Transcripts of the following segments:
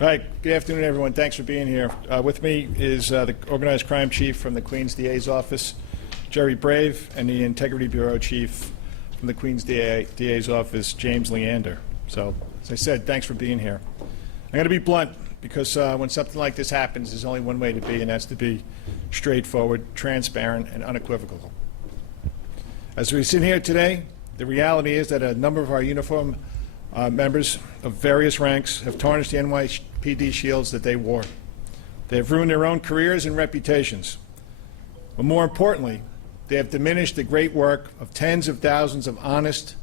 All right, good afternoon, everyone. Thanks for being here. With me is the Organized Crime Chief from the Queens DA's office, Jerry Brave, and the Integrity Bureau Chief from the Queens DA's office, James Leander. So, as I said, thanks for being here. I'm going to be blunt because when something like this happens, there's only one way to be, and that's to be straightforward, transparent, and unequivocal. As we sit here today, the reality is that a number of our uniformed members of various ranks have tarnished the NYPD shields that they wore. They have ruined their own careers and reputations. But more importantly, they have diminished the great work of tens of thousands of honest,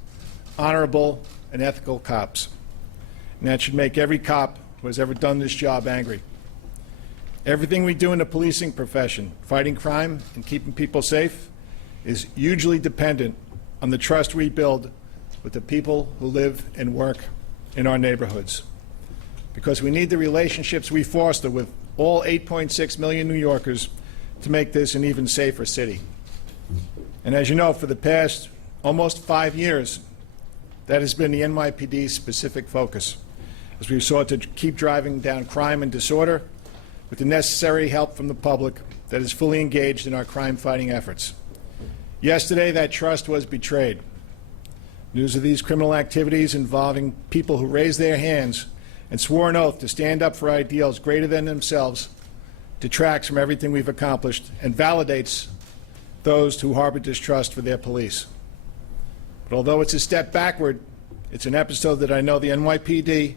honorable, and ethical cops. And that should make every cop who has ever done this job angry. Everything we do in the policing profession, fighting crime and keeping people safe, is hugely dependent on the trust we build with the people who live and work in our neighborhoods. Because we need the relationships we foster with all 8.6 million New Yorkers to make this an even safer city. And as you know, for the past almost 5 years, that has been the NYPD's specific focus, as we've sought to keep driving down crime and disorder with the necessary help from the public that is fully engaged in our crime-fighting efforts. Yesterday, that trust was betrayed. News of these criminal activities involving people who raised their hands and swore an oath to stand up for ideals greater than themselves detracts from everything we've accomplished and validates those who harbor distrust for their police. But although it's a step backward, it's an episode that I know the NYPD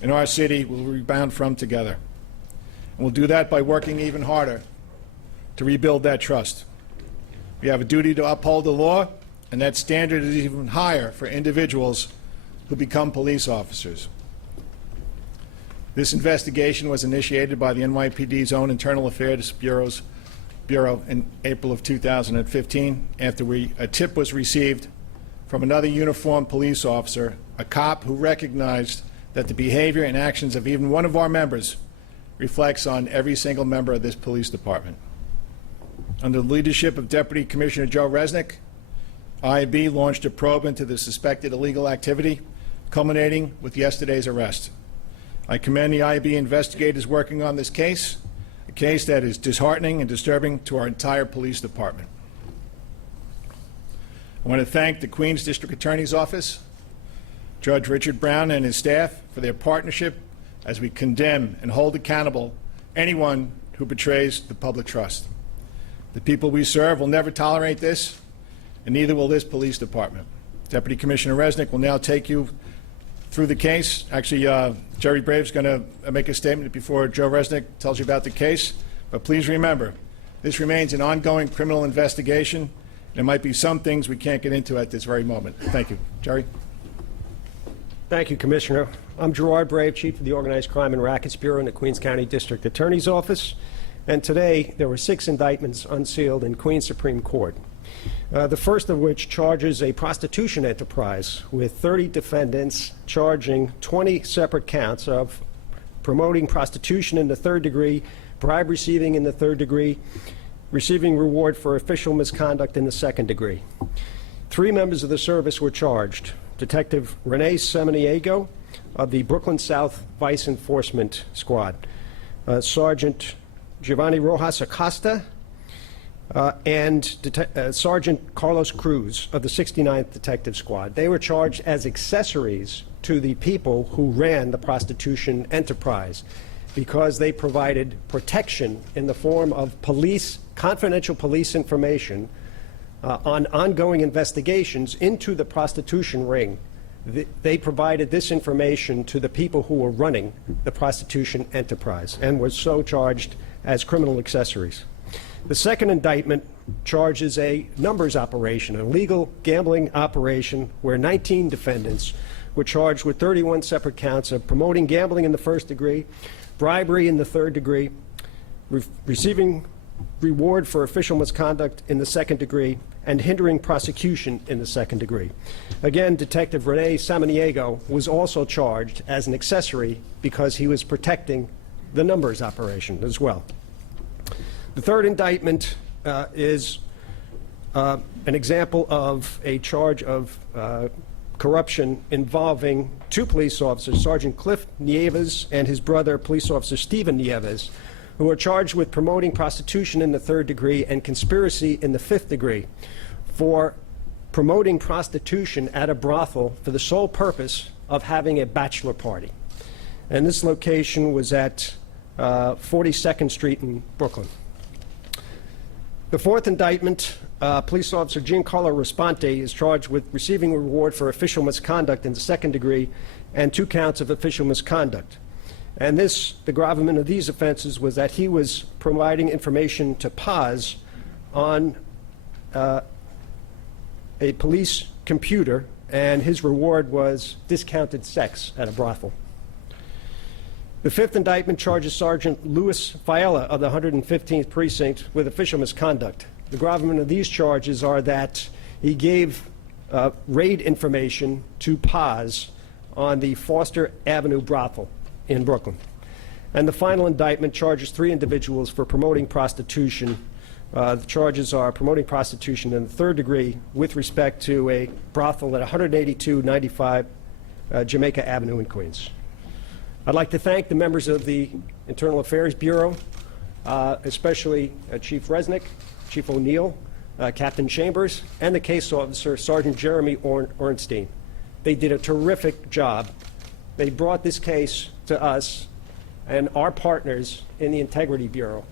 and our city will rebound from together. And we'll do that by working even harder to rebuild that trust. We have a duty to uphold the law, and that standard is even higher for individuals who become police officers. This investigation was initiated by the NYPD's own Internal Affairs Bureau in April of 2015 after a tip was received from another uniformed police officer, a cop who recognized that the behavior and actions of even one of our members reflects on every single member of this police department. Under the leadership of Deputy Commissioner Joe Resnick, IB launched a probe into the suspected illegal activity, culminating with yesterday's arrest. I commend the IB investigators working on this case, a case that is disheartening and disturbing to our entire police department. I want to thank the Queens District Attorney's Office, Judge Richard Brown and his staff for their partnership as we condemn and hold accountable anyone who betrays the public trust. The people we serve will never tolerate this, and neither will this police department. Deputy Commissioner Resnick will now take you through the case. Actually, Jerry Brave's going to make a statement before Joe Resnick tells you about the case. But please remember, this remains an ongoing criminal investigation. There might be some things we can't get into at this very moment. Thank you. Jerry? Thank you, Commissioner. I'm Gerard Brave, Chief of the Organized Crime and Rackets Bureau in the Queens County District Attorney's Office. And today, there were 6 indictments unsealed in Queens Supreme Court. The first of which charges a prostitution enterprise with 30 defendants charging 20 separate counts of promoting prostitution in the 3rd degree, bribe receiving in the 3rd degree, receiving reward for official misconduct in the 2nd degree. 3 members of the service were charged. Detective Renee Samaniego of the Brooklyn South Vice Enforcement Squad, Sergeant Giovanni Rojas Acosta, and Sergeant Carlos Cruz of the 69th Detective Squad. They were charged as accessories to the people who ran the prostitution enterprise because they provided protection in the form of confidential police information on ongoing investigations into the prostitution ring. They provided this information to the people who were running the prostitution enterprise and were so charged as criminal accessories. The second indictment charges a numbers operation, an illegal gambling operation where 19 defendants were charged with 31 separate counts of promoting gambling in the 1st degree, bribery in the 3rd degree, receiving reward for official misconduct in the 2nd degree, and hindering prosecution in the 2nd degree. Again, Detective Renee Samaniego was also charged as an accessory because he was protecting the numbers operation as well. The third indictment is an example of a charge of corruption involving two police officers, Sergeant Cliff Nieves and his brother, Police Officer Stephen Nieves, who are charged with promoting prostitution in the 3rd degree and conspiracy in the 5th degree for promoting prostitution at a brothel for the sole purpose of having a bachelor party. And this location was at 42nd Street in Brooklyn. The 4th indictment, Police Officer Giancarlo Responte is charged with receiving a reward for official misconduct in the 2nd degree and 2 counts of official misconduct. And the gravamen of these offenses was that he was providing information to Paz on a police computer, and his reward was discounted sex at a brothel. The 5th indictment charges Sergeant Louis Fiala of the 115th Precinct with official misconduct. The gravamen of these charges are that he gave raid information to Paz on the Foster Avenue brothel in Brooklyn. And the final indictment charges 3 individuals for promoting prostitution. The charges are promoting prostitution in the 3rd degree with respect to a brothel at 18295 Jamaica Avenue in Queens. I'd like to thank the members of the Internal Affairs Bureau, especially Chief Resnick, Chief O'Neill, Captain Chambers, and the case officer, Sergeant Jeremy Ornstein. They did a terrific job. They brought this case to us and our partners in the Integrity Bureau,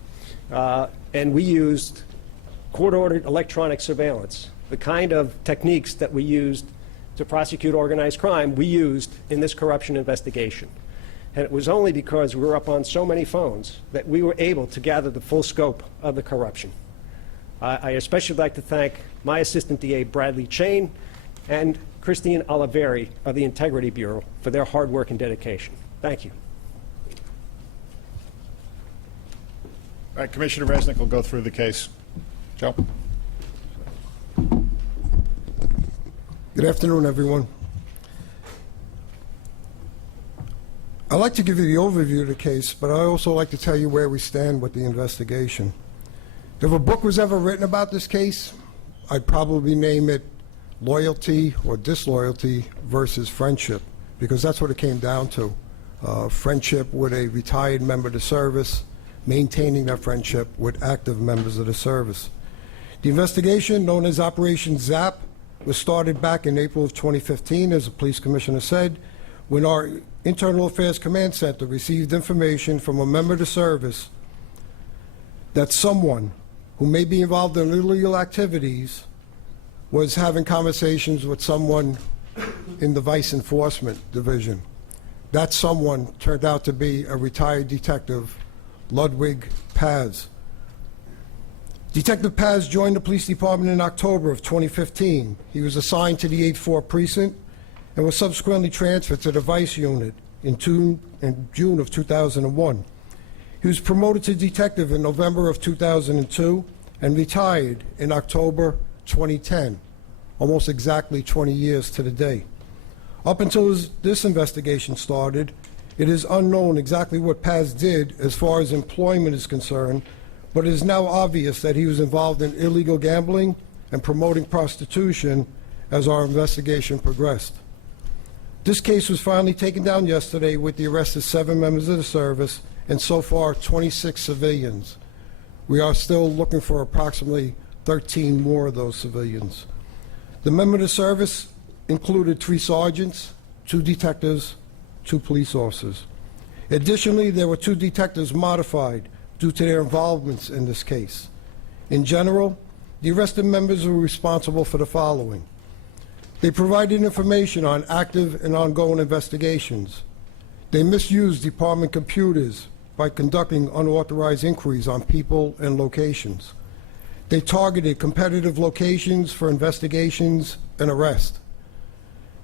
and we used court-ordered electronic surveillance. The kind of techniques that we used to prosecute organized crime, we used in this corruption investigation. And it was only because we were up on so many phones that we were able to gather the full scope of the corruption. I especially like to thank my Assistant DA, Bradley Chain, and Christine Oliveri of the Integrity Bureau for their hard work and dedication. Thank you. All right, Commissioner Resnick will go through the case. Joe? Good afternoon, everyone. I'd like to give you the overview of the case, but I also like to tell you where we stand with the investigation. If a book was ever written about this case, I'd probably name it Loyalty or Disloyalty versus Friendship, because that's what it came down to. Friendship with a retired member of the service, maintaining that friendship with active members of the service. The investigation, known as Operation ZAP, was started back in April of 2015, as the police commissioner said, when our Internal Affairs Command Center received information from a member of the service that someone who may be involved in illegal activities was having conversations with someone in the Vice Enforcement Division. That someone turned out to be a retired detective, Ludwig Paz. Detective Paz joined the police department in October of 2015. He was assigned to the 8-4 precinct and was subsequently transferred to the Vice unit in June of 2001. He was promoted to detective in November of 2002 and retired in October 2010, almost exactly 20 years to the day. Up until this investigation started, it is unknown exactly what Paz did as far as employment is concerned, but it is now obvious that he was involved in illegal gambling and promoting prostitution as our investigation progressed. This case was finally taken down yesterday with the arrest of 7 members of the service and so far 26 civilians. We are still looking for approximately 13 more of those civilians. The members of the service included 3 sergeants, 2 detectives, 2 police officers. Additionally, there were 2 detectives modified due to their involvements in this case. In general, the arrested members were responsible for the following. They provided information on active and ongoing investigations. They misused department computers by conducting unauthorized inquiries on people and locations. They targeted competitive locations for investigations and arrest.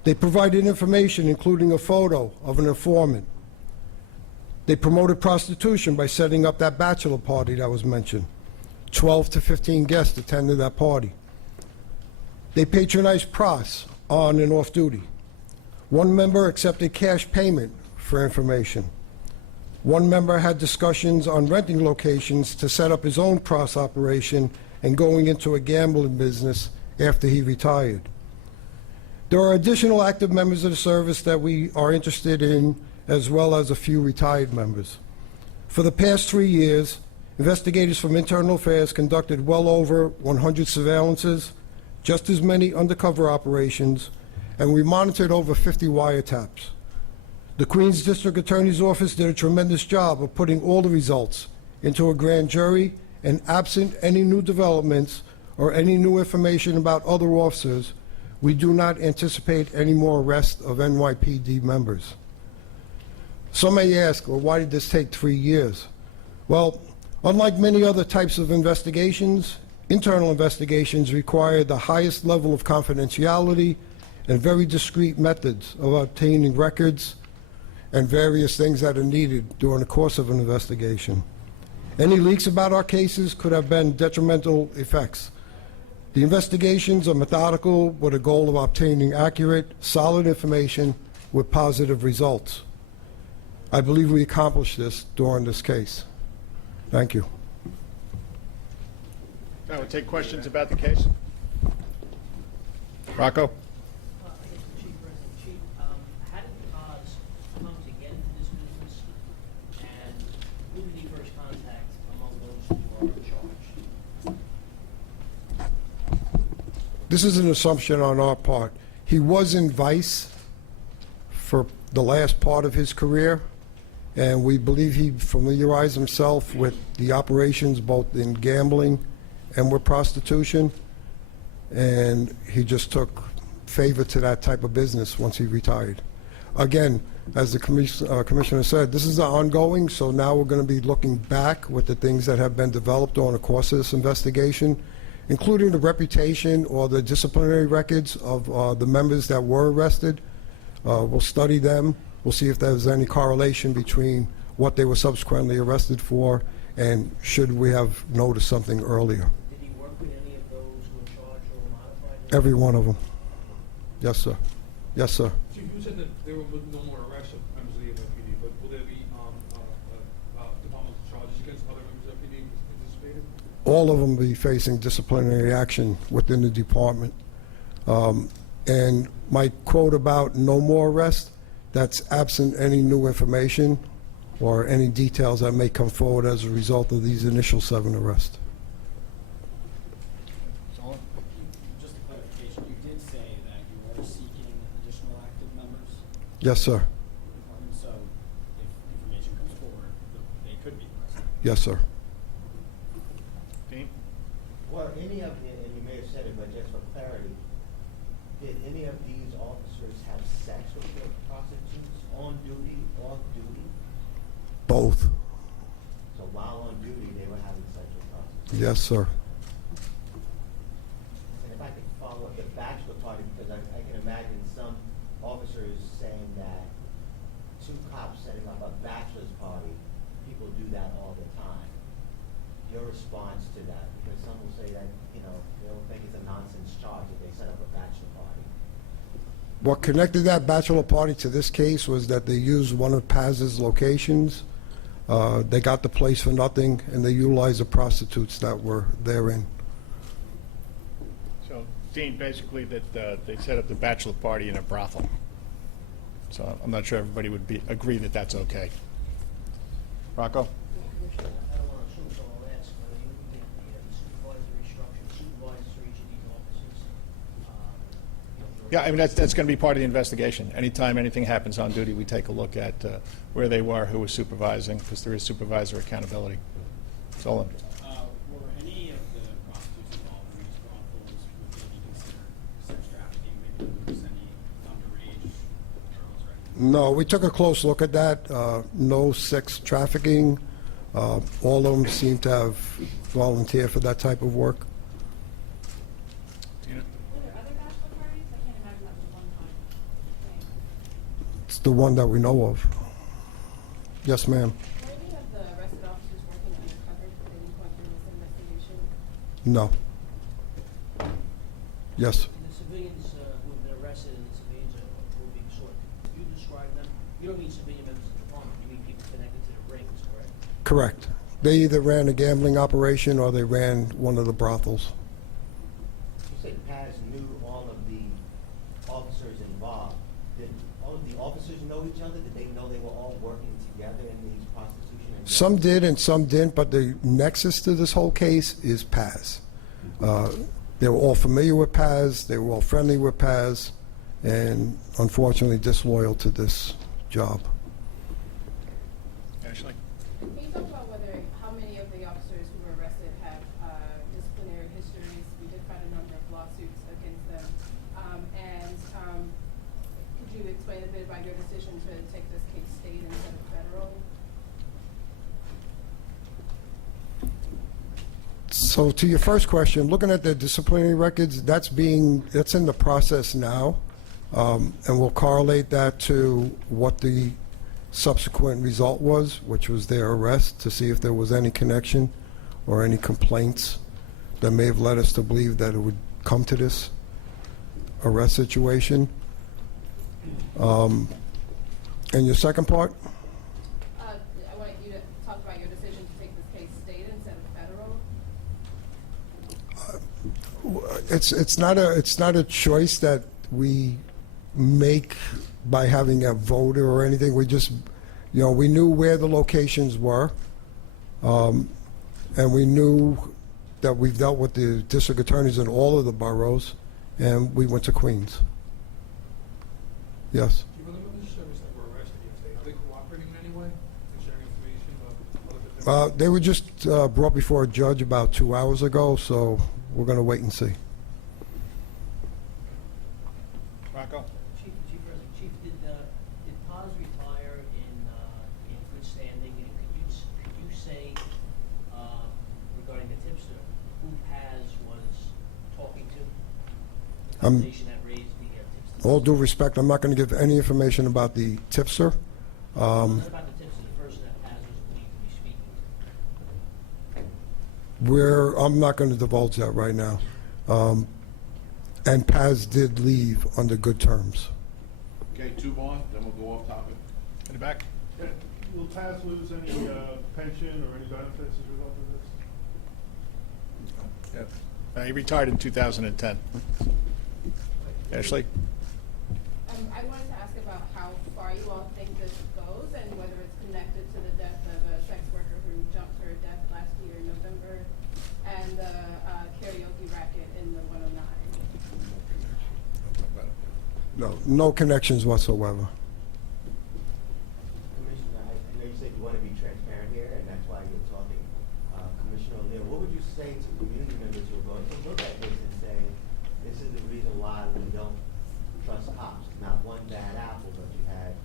They provided information including a photo of an informant. They promoted prostitution by setting up that bachelor party that was mentioned. 12 to 15 guests attended that party. They patronized pros on and off duty. 1 member accepted cash payment for information. 1 member had discussions on renting locations to set up his own pros operation and going into a gambling business after he retired. There are additional active members of the service that we are interested in, as well as a few retired members. For the past 3 years, investigators from Internal Affairs conducted well over 100 surveillances, just as many undercover operations, and we monitored over 50 wiretaps. The Queens District Attorney's Office did a tremendous job of putting all the results into a grand jury, and absent any new developments or any new information about other officers, we do not anticipate any more arrests of NYPD members. Some may ask, well, why did this take 3 years? Well, unlike many other types of investigations, internal investigations require the highest level of confidentiality and very discreet methods of obtaining records and various things that are needed during the course of an investigation. Any leaks about our cases could have been detrimental effects. The investigations are methodical with a goal of obtaining accurate, solid information with positive results. I believe we accomplished this during this case. Thank you. Now we'll take questions about the case. Rocco? I guess the Chief President, Chief, how did the odds come to get into this business, and who did he first contact among those who are charged? This is an assumption on our part. He was in Vice for the last part of his career, and we believe he familiarized himself with the operations both in gambling and with prostitution, and he just took favor to that type of business once he retired. Again, as the Commissioner said, this is ongoing, so now we're going to be looking back with the things that have been developed during the course of this investigation, including the reputation or the disciplinary records of the members that were arrested. We'll study them. We'll see if there's any correlation between what they were subsequently arrested for and should we have noticed something earlier. Did he work with any of those who were charged or were modified? Every one of them. Yes, sir. Yes, sir. Chief, you said that there will be no more arrests of members of the NYPD, but will there be departmental charges against other members of the NYPD anticipated? All of them be facing disciplinary action within the department. And my quote about no more arrests, that's absent any new information or any details that may come forward as a result of these initial 7 arrests. Just a clarification, you did say that you are seeking additional active members, Yes, sir. and so if information comes forward, they could be arrested. Yes, sir. Dean? Were any of the, and you may have said it, but just for clarity, did any of these officers have sex with the prostitutes on duty, off duty? Both. So while on duty, they were having sex with prostitutes? Yes, sir. And if I could follow up the bachelor party, because I can imagine some officers saying that 2 cops setting up a bachelor's party, people do that all the time. Your response to that? Because some will say that, you know, they'll think it's a nonsense charge if they set up a bachelor party. What connected that bachelor party to this case was that they used one of Paz's locations. They got the place for nothing, and they utilized the prostitutes that were therein. So, Dean, basically that they set up the bachelor party in a brothel. So I'm not sure everybody would agree that that's okay. Rocco? Commissioner, I don't want to assume, so I'll ask, whether you think the supervisory structure, supervisors for each of these officers, Yeah, I mean, that's going to be part of the investigation. Anytime anything happens on duty, we take a look at where they were, who was supervising, because there is supervisor accountability. Solon? Were any of the prostitutes involved in these brothels, would they be considered sex trafficking? Maybe there was any underage girls, right? No, we took a close look at that. No sex trafficking. All of them seem to have volunteered for that type of work. Tina? Were there other bachelor parties? I can't imagine that was one time thing. It's the one that we know of. Yes, ma'am. Were any of the arrested officers working undercover at any point during this investigation? No. Yes. the civilians who have been arrested and the civilians who are being sought, you describe them, you don't mean civilian members of the department, you mean people connected to the rings, correct? Correct. They either ran a gambling operation or they ran one of the brothels. You said Paz knew all of the officers officers know each other? Did they know they were all working together in these prostitution? And Some did and some didn't, but the nexus to this whole case is Paz. They were all familiar with Paz, they were all friendly with Paz, and unfortunately disloyal to this job. Ashley? Can you talk about how many of the officers who were arrested have disciplinary histories? We did find a number of lawsuits against them. Could you explain a bit about your decision to take this case state instead of federal? So to your first question, looking at the disciplinary records, that's in the process now, and we'll correlate that to what the subsequent result was, which was their arrest, to see if there was any connection or any complaints that may have led us to believe that it would come to this arrest situation. And your second part? I want you to talk about your decision to take this case state instead of federal. It's not a choice that we make by having a voter or anything. We just, we knew where the locations were, and we knew that we've dealt with the district attorneys in all of the boroughs, and we went to Queens. Yes. Chief, other members of service that were arrested yesterday, are they cooperating in any way and sharing information about other defendants? They were just brought before a judge about 2 hours ago, so we're going to wait and see. Rocco? Chief, did Paz retire in good standing? And could you say, regarding the tipster, who Paz was talking to? The conversation that raised the tipster? All due respect, I'm not going to give any information about the tipster. What about the tipster, the person that Paz was believed to be speaking to? I'm not going to divulge that right now. And Paz did leave under good terms. Okay, 2 more, then we'll go off topic. In the back? Yeah. Will Paz lose any pension or any benefits as a result of this? Yeah. He retired in 2010. Ashley? I wanted to ask about how far you all think this goes and whether it's connected to the death of a sex worker who jumped her death last year in November and the karaoke racket in the 109. No connections whatsoever. Commissioner, I know you said you want to be transparent here, and that's why you're talking. Commissioner O'Neill, what would you say to community members who are going to look at this and say, this is the reason why we don't trust cops? Not one bad apple, but you had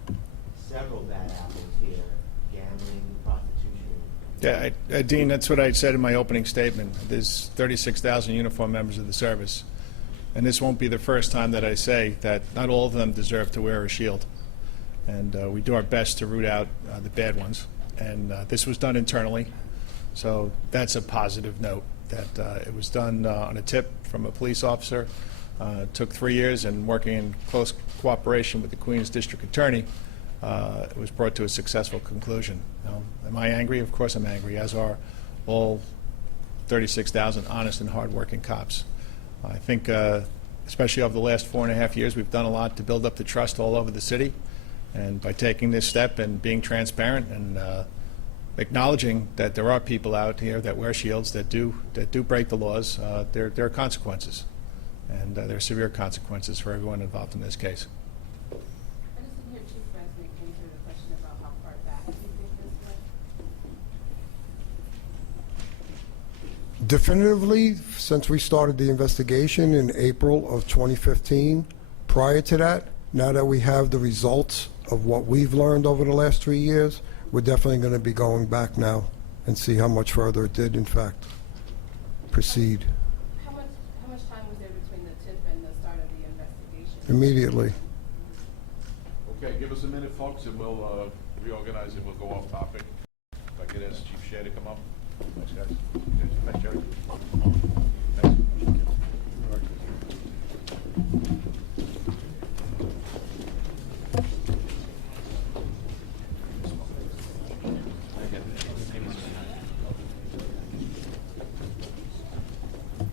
several bad apples here, gambling, prostitution. Yeah, Dean, that's what I said in my opening statement. There's 36,000 uniformed members of the service. And this won't be the first time that I say that not all of them deserve to wear a shield. And we do our best to root out the bad ones. And this was done internally. So that's a positive note, that it was done on a tip from a police officer. It took 3 years, and working in close cooperation with the Queens District Attorney, it was brought to a successful conclusion. Now, am I angry? Of course I'm angry, as are all 36,000 honest and hardworking cops. I think, especially over the last 4.5 years, we've done a lot to build up the trust all over the city. And by taking this step and being transparent and acknowledging that there are people out here that wear shields that do break the laws, there are consequences. And there are severe consequences for everyone involved in this case. I just didn't hear Chief Resnick answer the question about how far back you think this went. Definitively, since we started the investigation in April of 2015, prior to that, now that we have the results of what we've learned over the last 3 years, we're definitely going to be going back now and see how much further it did, in fact, proceed. How much time was there between the tip and the start of the investigation? Immediately. Okay, give us a minute, folks, and we'll reorganize and we'll go off topic. If I could ask Chief Shea to come up. Thanks, guys. Thanks, Jerry. Thanks.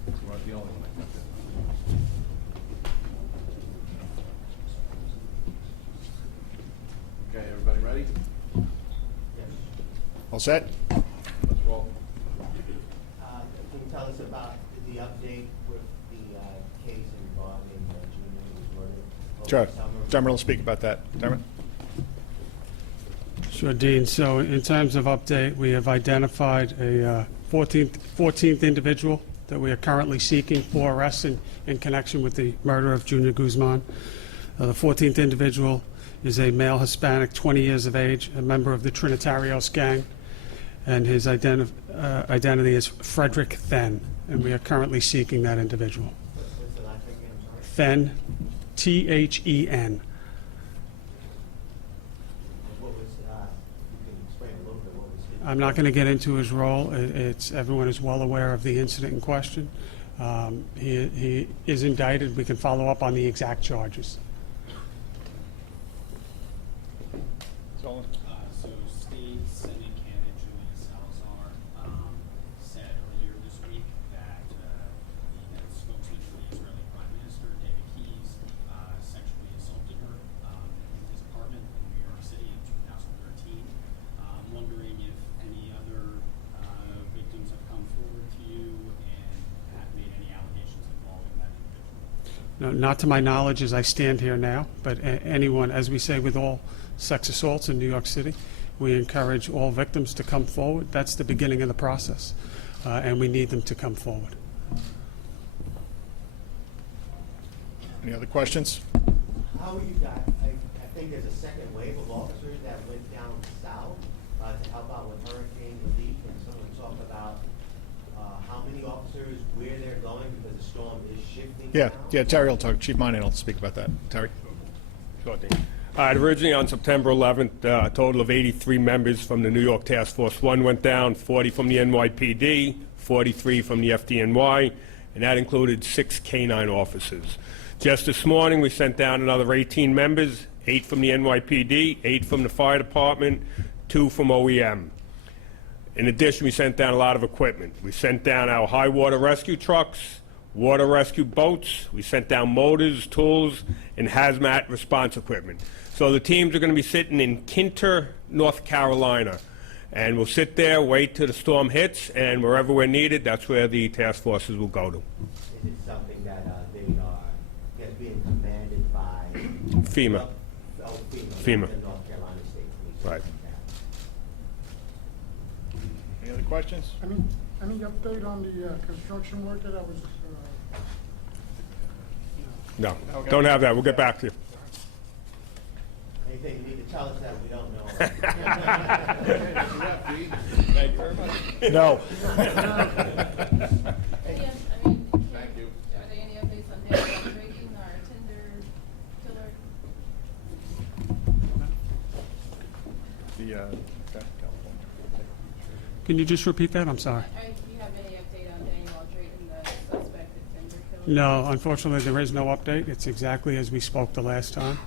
You aren't the only one that got that. All set? Let's roll. Can you tell us about the update with the case involving Junior who was murdered over Sure. the summer? Dermot will speak about that. Dermot? Sure, Dean. So in terms of update, we have identified a 14th individual that we are currently seeking for arrest in connection with the murder of Junior Guzman. The 14th individual is a male Hispanic, 20 years of age, a member of the Trinitarios gang, and his identity is Frederick Then, and we are currently seeking that individual. What's the last name again? I'm sorry. Then, T-H-E-N. What was, you can explain a little bit, what was his? I'm not going to get into his role. Everyone is well aware of the incident in question. He is indicted. We can follow up on the exact charges. Solon? So State Senate candidate Julian Salazar said earlier this week that the spokesman for the Israeli Prime Minister, David Keyes, sexually assaulted her in his apartment in New York City in 2013. I'm wondering if any other victims have come forward to you and have made any allegations involving that individual. No, not to my knowledge as I stand here now, but anyone, as we say with all sex assaults in New York City, we encourage all victims to come forward. That's the beginning of the process, and we need them to come forward. Any other questions? How are you guys, I think there's a second wave of officers that went down south to help out with hurricane relief, and someone talked about how many officers, where they're going, because the storm is shifting now? Yeah, Terry will talk. Chief Monahan will speak about that. Terry? Sure thing. Originally on September 11th, a total of 83 members from the New York Task Force 1 went down, 40 from the NYPD, 43 from the FDNY, and that included 6 K-9 officers. Just this morning, we sent down another 18 members, 8 from the NYPD, 8 from the fire department, 2 from OEM. In addition, we sent down a lot of equipment. We sent down our high water rescue trucks, water rescue boats, we sent down motors, tools, and hazmat response equipment. So the teams are going to be sitting in Kinter, North Carolina, and we'll sit there, wait till the storm hits, and wherever we're needed, that's where the task forces will go to. Is it something that that's being commanded by? FEMA. Oh, FEMA. The North Carolina State Police. Right. Any other questions? Any update on the construction worker that was, No, don't have that. We'll get back to you. Anything you need to tell us that we don't know? Thank you very much. No. Yes, I mean, Thank you. are there any updates on Daniel Drayton, our Tinder killer? Can you just repeat that? I'm sorry. Do you have any update on Daniel Drayton, the suspected Tinder killer? No, unfortunately, there is no update. It's exactly as we spoke the last time.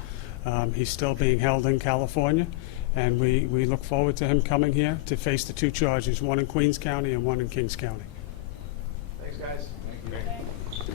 He's still being held in California, and we look forward to him coming here to face the 2 charges, one in Queens County and one in Kings County. Thanks, guys.